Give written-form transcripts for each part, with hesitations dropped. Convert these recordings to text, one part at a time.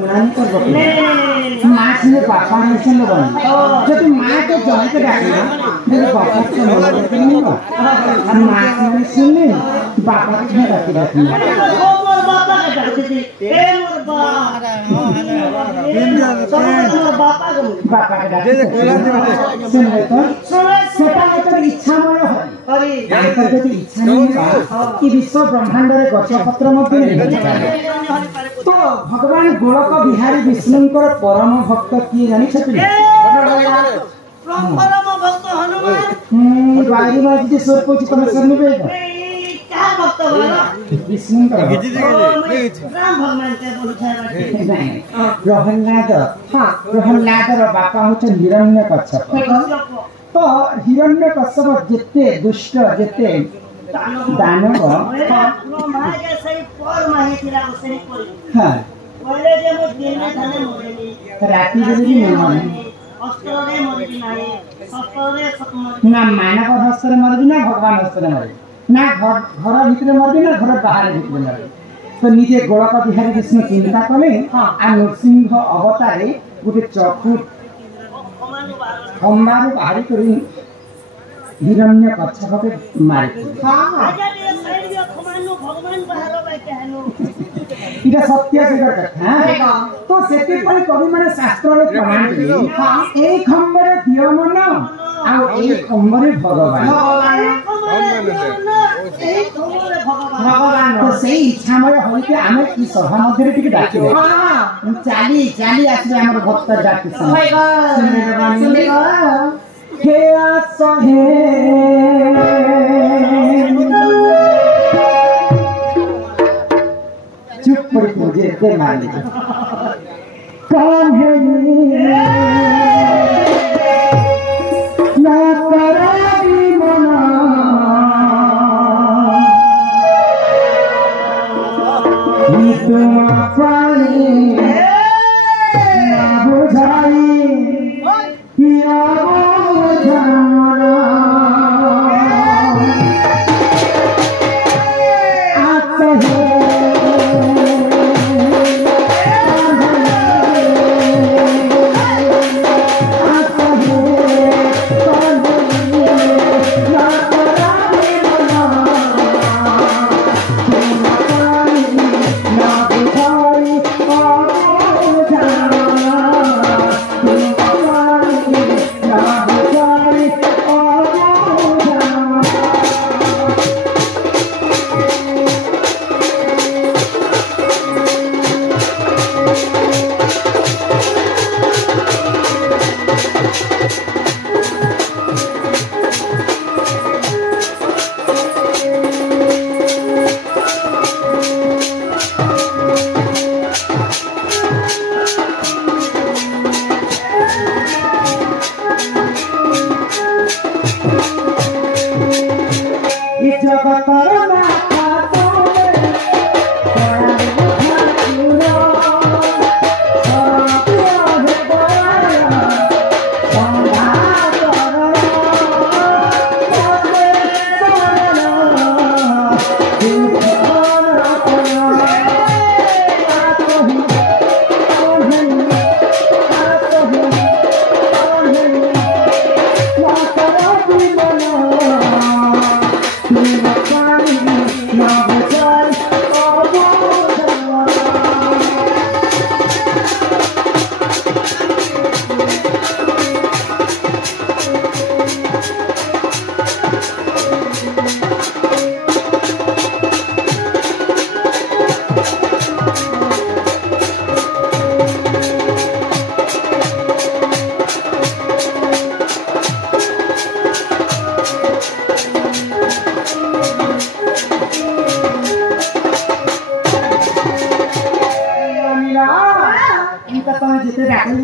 उड़ान कर बके माँ से पापा ने सुन लो जब माँ के जॉय के डालना मेरे पापा से बोला कि नहीं बा हम माँ से सुन ले पापा के डालते रखना बापा के डालते सुन ले तो सेटा है तो इच्छा मय हरि तांकर जदि इच्छा नहीं बा कि विश्व ब्रह्मांड रे गछ पत्र मध्ये तो भगवान गोलक बिहारी विष्णुंकर परम भक्त किए जानी छथि परम भक्त हनुमान बारी बारी जे सोर कोची तमे सरनी बे क्या भक्त होला विष्णुंकर राम भगवान के बोलछा प्रहलाद हां प्रहलाद रो बापा होछ हिरण्यकश्यप तो हिरण्यकश्यप जेते दुष्ट जेते दानव मागे सही पर माहे तिरा उसरी कोई हां पहले जे मो दिन में थाने मोरेली राती बेली नहीं माने अस्त्र रे मोरेली नाही शस्त्र रे मरदी ना मानव हस्तर मरदी ना भगवान हस्तर मरदी ना घर भीतर मरदी ना घर बाहर भीतर मरदी तो निजे गोलक बिहारी विष्णु चिंता कले आ नरसिंह अवतारे गुटे चकु खम्बारु बाहरी करी हिरण्य कच्छप के मारी हां आजा दे साइड दियो खमानु भगवान बाहर बैठे हनु इटा सत्य जगत कथा तो सेते पर कवि माने शास्त्र रे प्रमाण दिए हां एक खम्बरे दियो मन आ एक खम्बरे भगवान भगवान तो सेही इच्छामय होइके आमे की सभा मध्ये टिके डाकिबे हां चाली चाली आसी हमर भक्त जाति सुने हे आसहे चुप पड़ी मुझे दे माली कौन है ये ना कराई मना ये तुम पाई ना बुझाई किया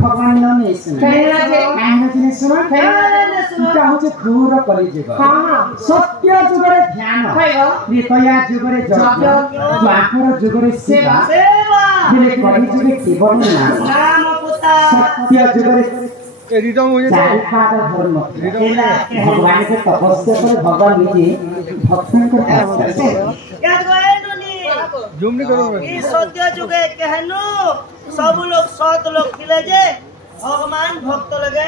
भगवान नाम ऐसे घोर कलिजुग सत्य जुगरे ध्यान त्रेतया जुगरे यज्ञ द्वापर जुगरे सेवा कलिजुगे केवल नाम सत्य जुगरे धर्म भगवान के तपस्या पर भगवान निजे भक्तों को ई सत्य जुगे कहनु सब लोग सत लोग थिले जे भगवान भक्त लगे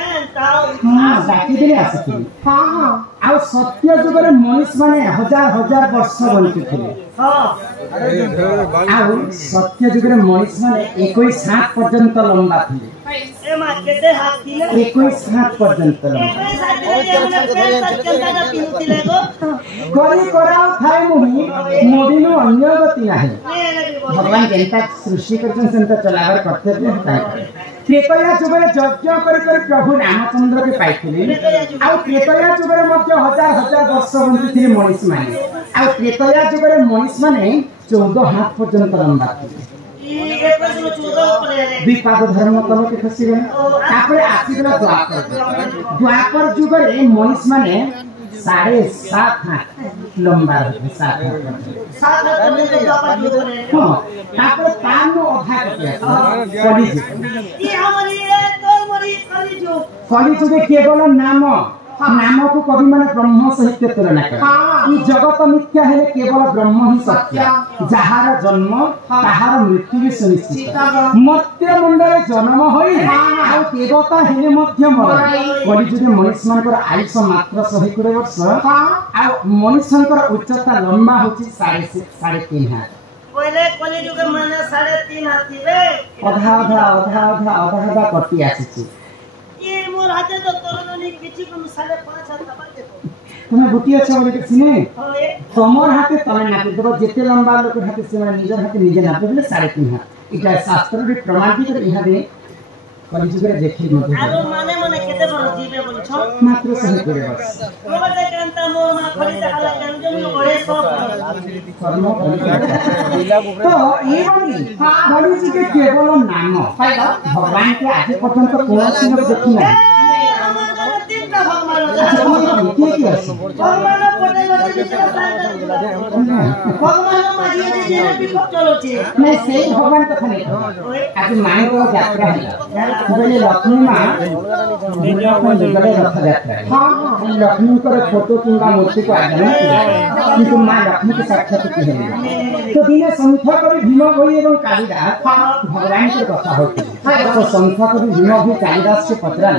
हां बाकी दिले आसी हां आ सत्य जुगरे मनुष्य माने हजार हजार वर्ष बंचुथिले हां आ सत्य जुगरे मनुष्य माने 21 हाथ पर्यंत लंबा थिले ए मा केते हाथ थिले 21 हाथ पर्यंत लंबा 21 हाथ थिले हमने फेर सत्य का पिनुथिले गो करी कराओ थाय मुही मोदिनो अन्य गति नाही भगवान केनता सृष्टि करछन सेंता चलावर कर्तव्य होता त्रेतया जुगरे यज्ञ करी प्रभु रामचंद्र के पाइथिले आ त्रेतया जुगरे मध्य हजार हजार वर्ष बंचुथिले मनुष्य माने आ त्रेतया जुगरे मनुष्य माने 14 हाथ पर्यंत लंबा थिले द्विपाद धर्म तल के खसी गले तापरे आसीगला द्वापर जुगरे मनुष्य माने 7.5 हाथ लंबा रहे 7 हाथ हां तापर तानो अधा के कली ई हमरी तो मरी कली जुगे केवल नाम नाम को कवि माने ब्रह्म सहित तुलना करे ई जगत मिथ्या है केवल ब्रह्म ही सत्य जहार जन्म ताहार मृत्यु भी सुनिश्चित मर्त्य मंडले जन्म होई आ देवता हेले मध्य मर कली जुगे मनुष्य मानकर आयुष मात्र 120 वर्ष आ मनुष्यकर उच्चता लंबा होची 3.5 हाथ पहले कली जुगे माने 3.5 हाथ थिले अधा कटी आसी ये मोर हाथे तो तोरनी किछि को 5.5 हाथ दबा देखो तुम्हें गुटी अच्छा बोले किने होए तमर हाथे तमे नापि देबो जेते लंबा लोक हाथे से निजर हाथे निजे नापि बोले 3.5 हाथ इटा शास्त्र रे प्रमाणित कर इहा दे कली जुगरे देखि मते आरो माने माने केते बड़ जीवे बोल छ मात्र 120 वर्ष ओबते कांता मोर मा खड़ी जाला गंजन ओळे सब कर्म तो ये बनी कली जुगे केवल नाम भगवान के आज पर्यंत कोनसी लोग देखि ना भगवान मारिए जे विपक चलोचे नहीं सही भगवान कथा नहीं आज माने को यात्रा है बोले लक्ष्मी मां गले रथ यात्रा हां लक्ष्मी को फोटो किंबा मूर्ति को आगमन किया किंतु मां लक्ष्मी के साक्षात की है तो दिने संख्या कवि भीम भई एवं कालिदास भगवान के कथा होती तो संख्या कवि भीम भई कालिदास से पत्रा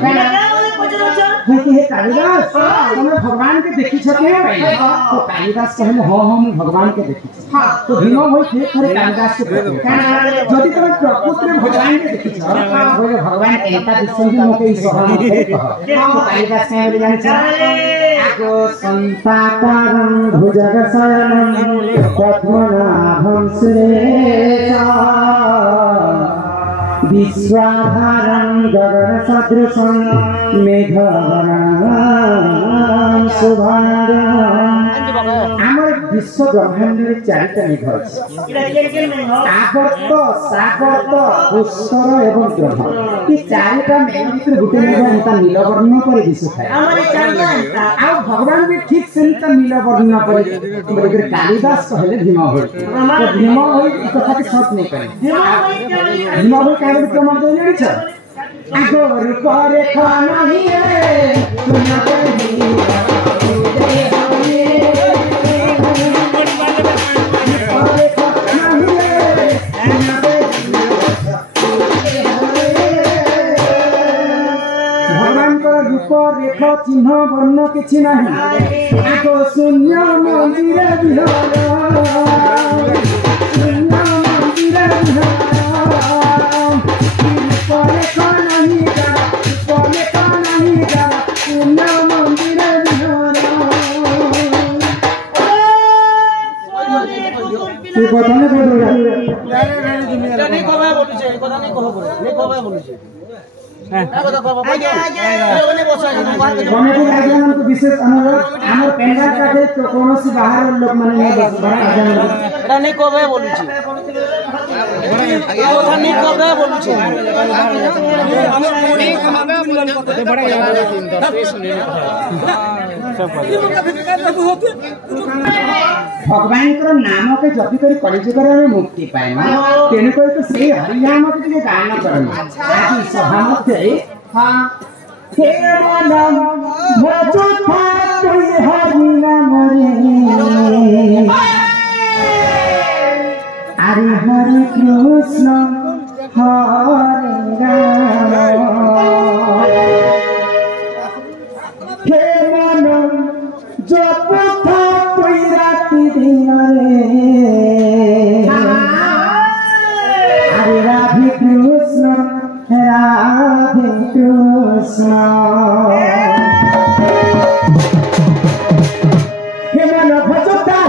हे कालिदास तुमने भगवान के देखि छके तो कालिदास कहले हां हम भगवान के देखि छ तो भीम होई थे थरे कालिदास के जदि तुम प्रकृति में भगवान के देखि छ बोले भगवान एता विसंधि मके ई सहन करे कह तो कालिदास ने बोले जानि छ आगो संताकारं भुजगशयनं पद्मनाभं सुरेशा विश्वाधारं गगनसदृशं मेघवर्णं शुभांगं आमर विश्व ब्रह्मांड रे चारिटा मेघ अछि आवर्त सावर्त पुष्कर एवं ग्रह ई चारिटा मेघ भितर गुटे मेघ एंता नीलवर्ण पर दिसुଥାଏ हमरे चारटा आ भगवान भी ठीक सेंता नीलवर्ण पर कालिदास कहले भीम होई तो भीम होई ई कथा के सत नहीं करे भीम होई काहे प्रमाण दे जानि छ आगो रुपरे खाना ही रे सुना रेख चिन्ह वर्ण किछि नाही आगो शून्य मंदिर विहार शून्य मंदिर विहार परे कानाही जा परे कानाही जा शून्य मंदिर विहार ये कथा ने बोल नहीं कहबा बोलु छै कथा नहीं कहबो नहीं कहबा बोलु छै विशेष अनुरोध आम पेंडा काटे तो कौन सी बाहर लोग माने नहीं बस एटा नहीं कहबे बोलु छी कथा नहीं कहबे बोलु छी भगवान को नाम के जपि करी कलिजुग रे मुक्ति पाए तेनु कोई तो से हरि नाम के गान करना आज सभा मध्ये हां हे नाम भजो कोई हरि नाम रे कृष्ण हरे राम हे मन जप कोई राति दिन हरे राधे कृष्ण हे मन भजता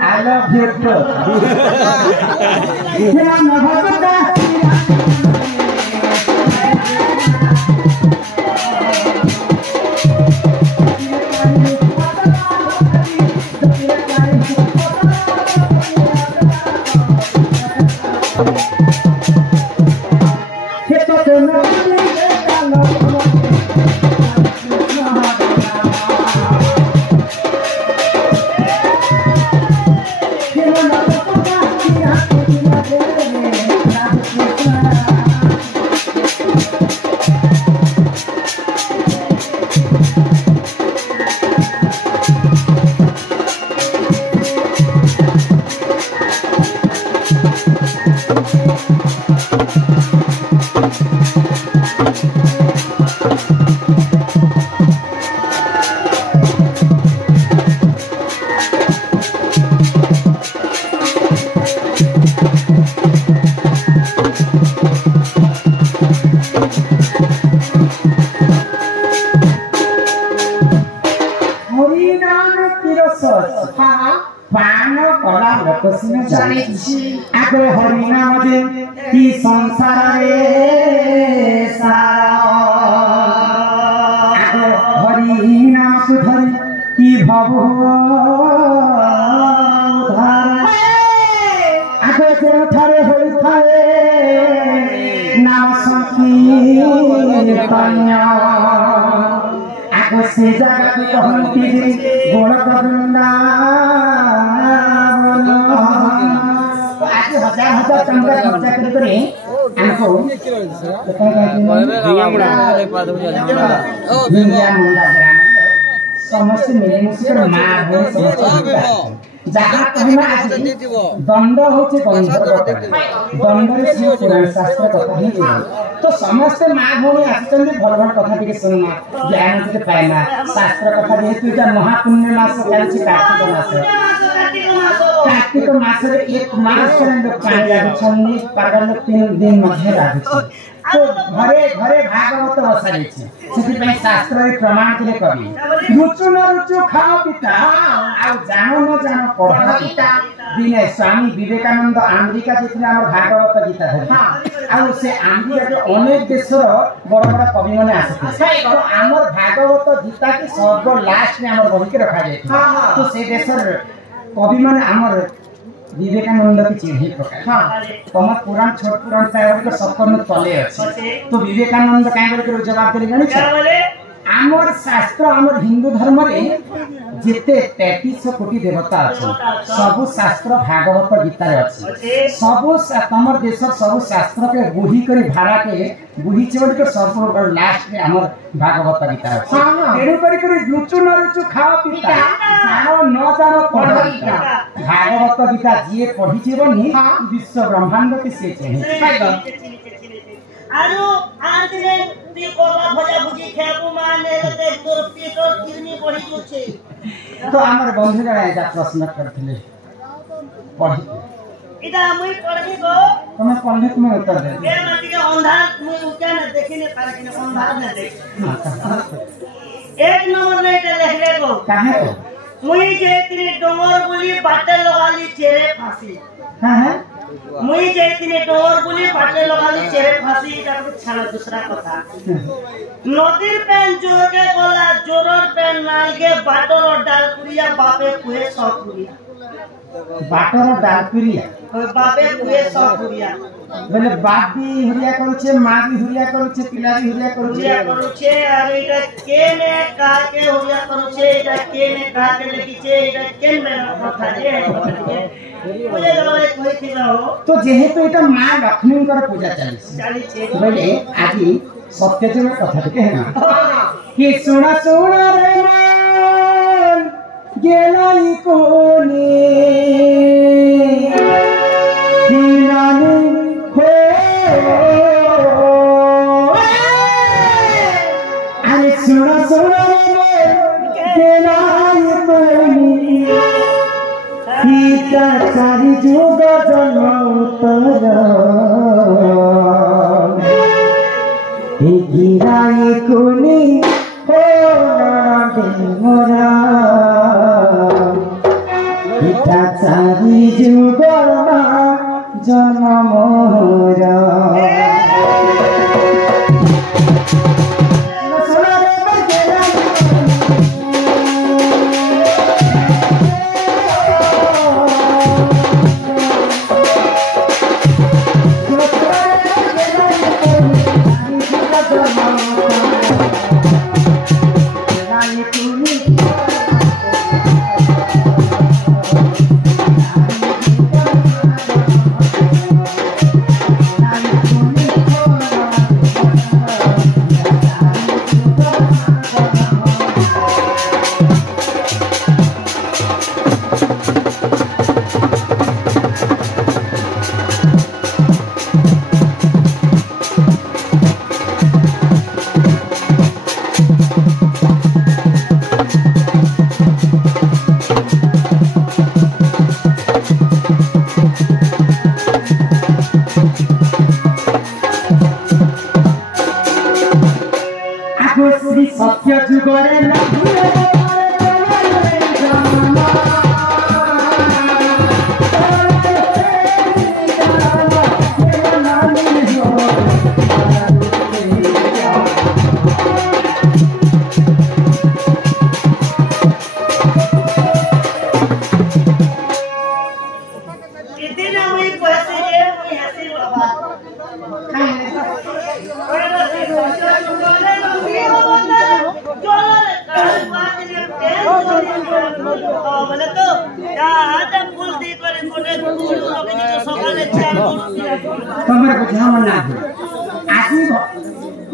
I love you too. आगे हरिनाम दे कि संसार आगे हरिनाम को धरी कि भव आगे जो ठारे होई थाए नाम संकीर्तन आगे से जगह की कहती गोड़ हजार हजार टंका खर्चा करे हमको समस्त मिलेमिशि माँ हो जहाँ कहना दंड होचे दंड से पुराण शास्त्र कथा ही तो समस्त माँ भौणी आसचंदी भल भल कथा टिके सुनना ज्ञान टिके पाइना शास्त्र कथा जेहेतु एटा महापुण्य मास कालछि कार्तिक मास एक मास लोग पानी लागुछन्नी पागल लोग 3 दिन मध्य लागुछि तो घरे घरे भागवत बसाई छै सेति शास्त्र प्रमाण के कवि रुचु न रुचु खाओ पिता आ जानो न जानो पढ़ा पिता दिने स्वामी विवेकानंद अमेरिका जेथिले हमर भागवत गीता धरि आ से अमेरिका के अनेक देशर बड़ बड़ कवि माने आसे तो हमर भागवत गीता के सर्व लास्ट में हमर बहि के रखा जाय तो से देशर कवि माने हमर विवेकानंद की चिन्ह प्रकार तम पुराण छोट पुराण काय को सबकन तले अछि तो विवेकानंद काय कर जवाब देले जानि छ आमर शास्त्र आमर हिंदू धर्म रे जेते 33 कोटी देवता अछि सब शास्त्र भागवत गीता रे अछि सब तमर देश सब शास्त्र के गुही करी भाड़ा के गुही चोड़ के सब लास्ट में हमर भागवत गीता अछि एनु करी रुचु न रुचु खाओ पिता जानो न जानो पढ़ो भागवत गीता जे पढ़ी जीवनी विश्व ब्रह्मांड के से आरो आदिले ती कोला भजा बुझी खेबु माने ते तोर पेटो किरनी पड़ी छै तो हमर बंधु जरा जा प्रश्न करथिले पढ़ी इदा मुई पढ़बी गो तुम पढ़ले तुम उत्तर दे ए माटी के अंधार मुई उके न देखिने पारे कि अंधार न देख एक नंबर ले लिखले गो काहे मुई जेतनी डोंगर बुली बाटे लगाली चेरे फांसी हां मुई जेतनी डोंगर बुली बाटे लगाली चेरे फांसी इटा छाना दूसरा कथा नदीर पेन जोगे बोला जोरर पेन नाल के बाटोर डाल पुरिया बापे कुए सब पुरिया बाटर डालपुरिया बाबे हुए सब हुरिया बोले बाप भी हुरिया करूछे माँ भी हुरिया करूछे पिला भी हुरिया हुरिया करूछे और इटा केने कहा के हुरिया करूछे इटा केने कहा के लिखिछे इटा केन में रखा जे मुझे जरा कोई थी ना हो तो जेहेतु इटा माँ लक्ष्मी कर पूजा चली बोले आज सत्य जो कथा कहे ना कि सुना सुना रे मान गेलाई कोनी दिनानी हो अरे सुना सुना रे गेलाई कोनी सीता चारी जुग जनोतर गिराई कुनी हो मोरा पिता चारी जुगर जनम मोरा सत्य जुगरे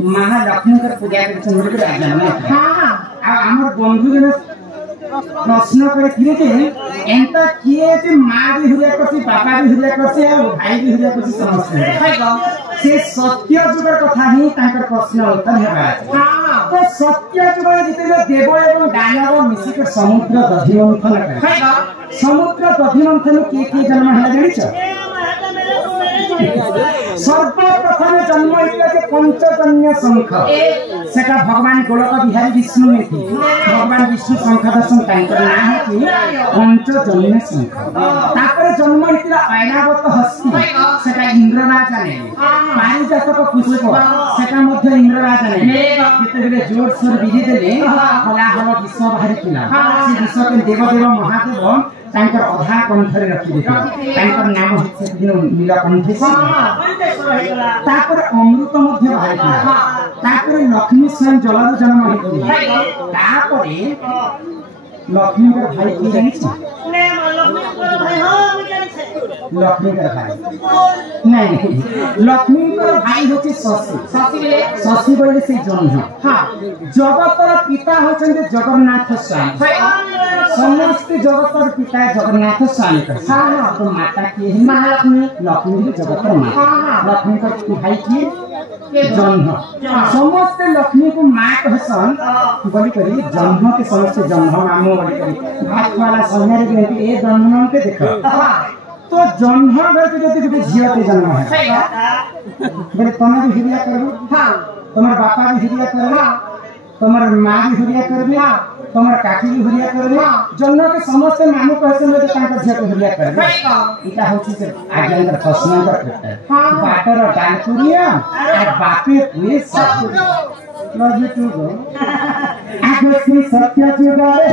महालक्ष्मी पूजा बंधु जन प्रश्न करे एंता किए माँ भी हुरिया करसी बापा भी हुरिया करसी और भाई भी हुरिया करसी समस्त से सत्य जुगर कथा ही तांकर प्रश्न उत्तर हेबा तो सत्य जुगर जिते देव एवं दानव मिसिक समुद्र दधिमंथन करे समुद्र दधिमंथन के जन्म है जानिछ सर्वप्रथम जन्म होइला जे पंचजन्य शंख सेटा भगवान गोलक बिहारी विष्णु में थी भगवान विष्णु शंख दर्शन तांकर नाम है कि पंचजन्य शंख तापर जन्म होइला ऐरावत हस्ती सेटा इंद्रराजा ने पारिजातक पुष्प सेटा मध्य इंद्रराजा ने जेतेबेले जोर सोर विधि देले हलाहल विश्व बाहरी किला से विश्व के देवदेव महादेव तांकर अधा कंठरे रखि देते तांकर नाम से नीलकंठेश्वर तापर अमृत मध्य बाहरी किला तापर लक्ष्मी स्वयं जलर जन्म होइति तापरे लक्ष्मी के भाई की जानिछ लक्ष्मी का भाई नहीं लक्ष्मी का भाई होचे शशि शशि बोले से जन्म हां जगतर पिता होचन जगन्नाथ स्वामी समस्त जगतर पिता जगन्नाथ स्वामी हां हां तो माता की महालक्ष्मी लक्ष्मी जगतर मां लक्ष्मी का भाई की जन्म समस्त लक्ष्मी को मां कहसन बोली करी जन्म के समस्त जन्म मामो बोली करी भात वाला संहार के ए जन्म के देखो तो जन्म घर के जति के झिया के जन्म है बोले तुम भी हिरिया करो हां तुम्हारे बापा भी हिरिया करो तुम्हारे मां भी हिरिया करबे तुम्हारे काकी भी हिरिया करबे जन्म के समस्त मामो कहसन में तांका झिया के हिरिया करबे इटा होछि से आगे अंदर प्रश्न करते बाटर डालपुरिया और बापे हुए सब लव यू टू गो आगे से सत्य जुगारे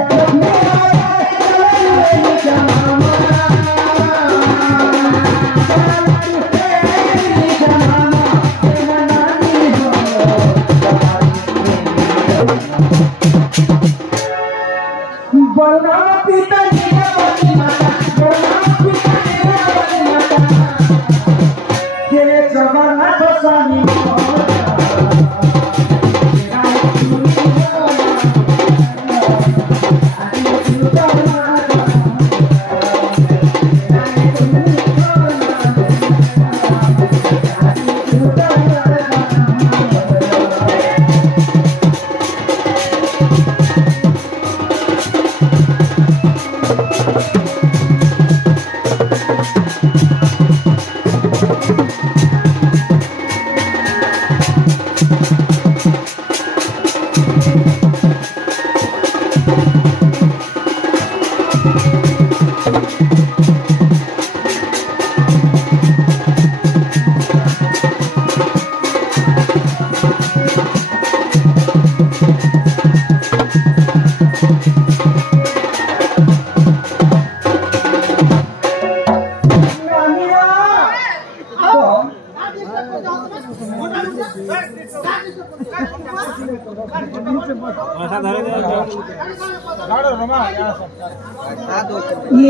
বলনা পিতা নীলাবতী মাতা বলনা পিতা নীলাবতী মাতা হে জগন্নাথ স্বামী ये